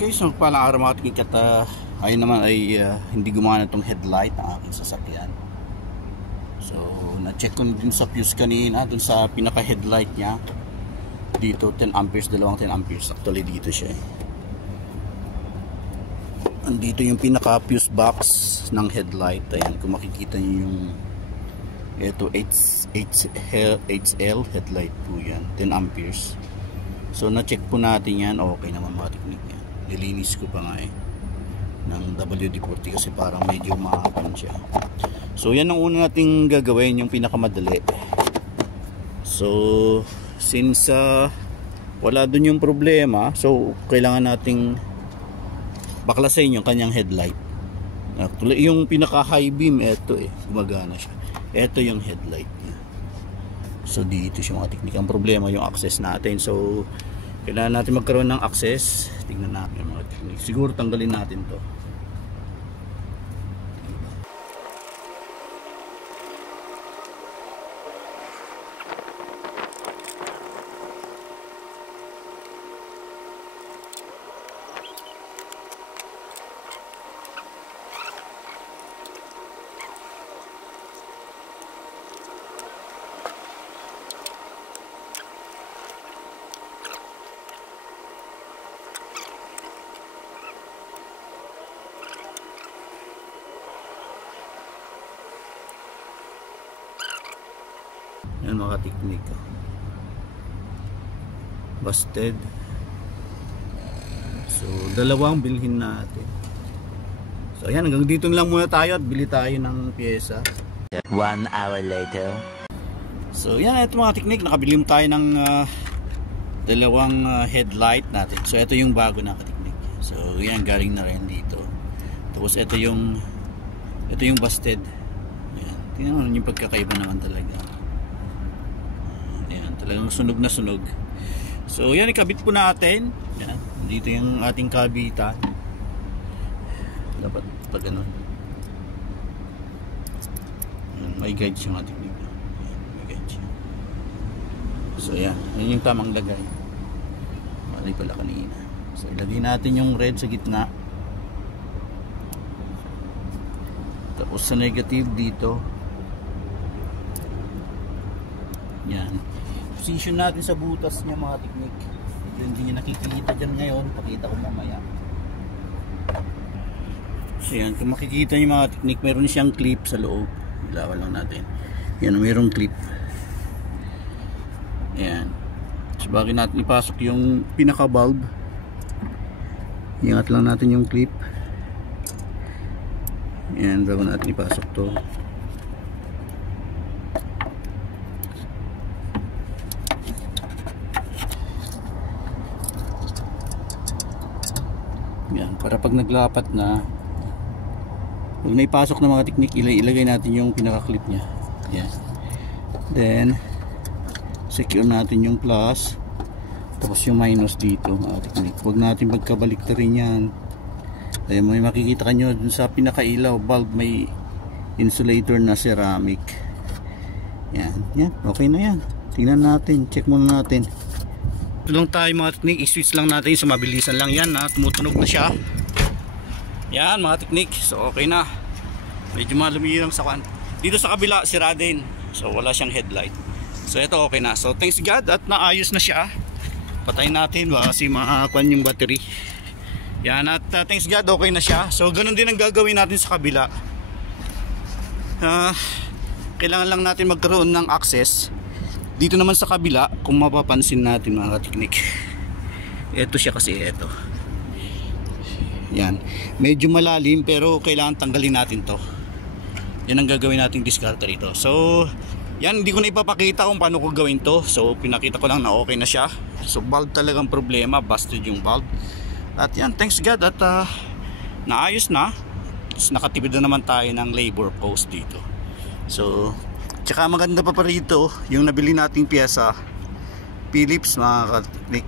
Okay, so palang araw mga teknik at ayun naman ay hindi gumana itong headlight ng aking sasakyan. So na-check ko din sa fuse kanina dun sa pinaka headlight nya dito, 10 amperes, dalawang 10 amperes actually dito siya andito yung pinaka fuse box ng headlight. Ayan, kung makikita nyo yung ito HL headlight po yan, 10 amperes. So na-check po natin yan, okay naman mga teknik yan. Nilinis ko pa nga ng WD-40 kasi parang medyo maapan siya. So yan ang una nating gagawin, yung pinakamadali. So since wala dun yung problema, so kailangan nating baklasin yung kanyang headlight. Yung pinaka high beam, ito gumagana siya. Ito yung headlight niya. So dito siya mga teknik. Ang problema yung access natin. So kailangan natin magkaroon ng access. Tingnan natin mga teknik. Siguro tanggalin natin to. Yan mga teknik, busted. So dalawang bilhin natin. So ayan, hanggang dito lang muna tayo at bili tayo ng pyesa. 1 hour later. So yan, ito mga teknik, nakabili tayo ng dalawang headlight natin. So ito yung bago na teknik. So yan, galing na rin dito. Tapos ito yung busted. Ayan, tingnan mo yung pagkakaiba naman talaga. Ayan, talagang sunog na sunog. So yan, ikabit po natin. Yan, dito yung ating kabitan. Dapat pag ganun. May guide siya mga teknik. May guide siya. So yan, yun yung tamang lagay. Mali pala kanina. So ilagay natin yung red sa gitna. Tapos sa negative dito. Yan. Position natin sa butas niya mga teknik. Hindi niya nakikita dyan ngayon. Pakita ko mamaya. So yan, kung makikita niyo mga teknik, meron siyang clip sa loob. Ilawan lang natin. Yan, mayroong clip. Yan. So bakit natin ipasok yung pinaka bulb. Iangat lang natin yung clip. Yan, bago natin ipasok to. Yan, para pag naglapat na, pag naipasok na mga teknik, ilagay natin yung pinaka-clip nya. Yan. Then secure natin yung plus, tapos yung minus dito mga teknik. Huwag natin pagkabalik na rin yan. Ayun, may makikita kanyo dun sa pinaka-ilaw bulb, may insulator na ceramic. Yan, yan, okay na yan. Tingnan natin, check muna natin. Ito lang tayo mga teknik, i-switch lang natin sa mabilisan lang yan na tumutunog na siya. Yan mga teknik, so okay na. Medyo malumilang sa kan. Dito sa kabila sira din, so wala siyang headlight. So ito okay na, so thanks God at naayos na siya. Patayin natin kasi makakuan yung battery. Yan, at thanks God okay na siya. So ganun din ang gagawin natin sa kabila. Kailangan lang natin magkaroon ng access. Dito naman sa kabila, kung mapapansin natin mga teknik, ito siya kasi, ito. Yan, medyo malalim pero kailangan tanggalin natin to. Yan ang gagawin nating discard rito. So yan, hindi ko na ipapakita kung paano ko gawin to. So pinakita ko lang na okay na siya. So bulb talagang problema, busted yung bulb. At yan, thanks God at naayos na. Nakatipid na naman tayo ng labor cost dito. So tsaka maganda pa rito yung nabili nating pyesa, Philips mga kateknik.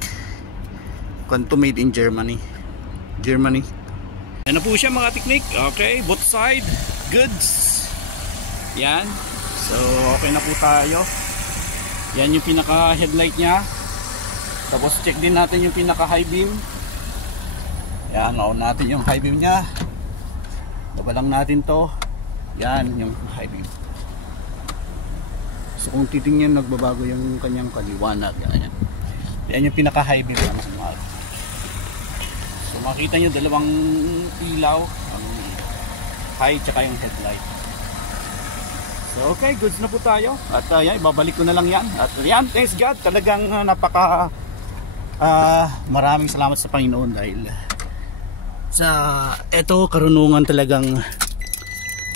Kanto made in Germany. Yan na po siya mga teknik. Okay, both side goods. Yan. So okay na po tayo. Yan yung pinaka headlight nya. Tapos check din natin yung pinaka high beam. Yan, on natin yung high beam nya. Baba lang natin to. Yan yung high beam. So kung titingnan, nagbabago yung kanyang kaliwanag. Yan, yan. Yan yung pinaka high beam ng smart. So makita nyo dalawang ilaw, ang high tsaka yung headlight. So okay, goods na po tayo. At yan, ibabalik ko na lang yan. At yan, thanks God, talagang napaka maraming salamat sa Panginoon dahil sa eto karunungan talagang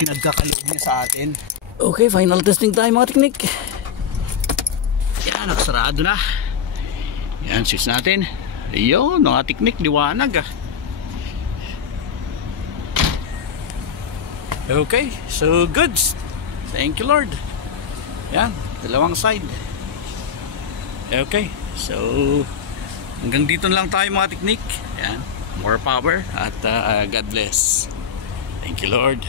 pinagkakaloob niya sa atin. Okay, final testing tayo mga teknik. Yan, nakasarado na. Yan, switch natin. Ayun, mga teknik, liwanag ah. Okay, so goods. Thank you Lord. Yan, dalawang side. Okay, so hanggang dito lang tayo mga teknik. Yan, more power at God bless. Thank you Lord.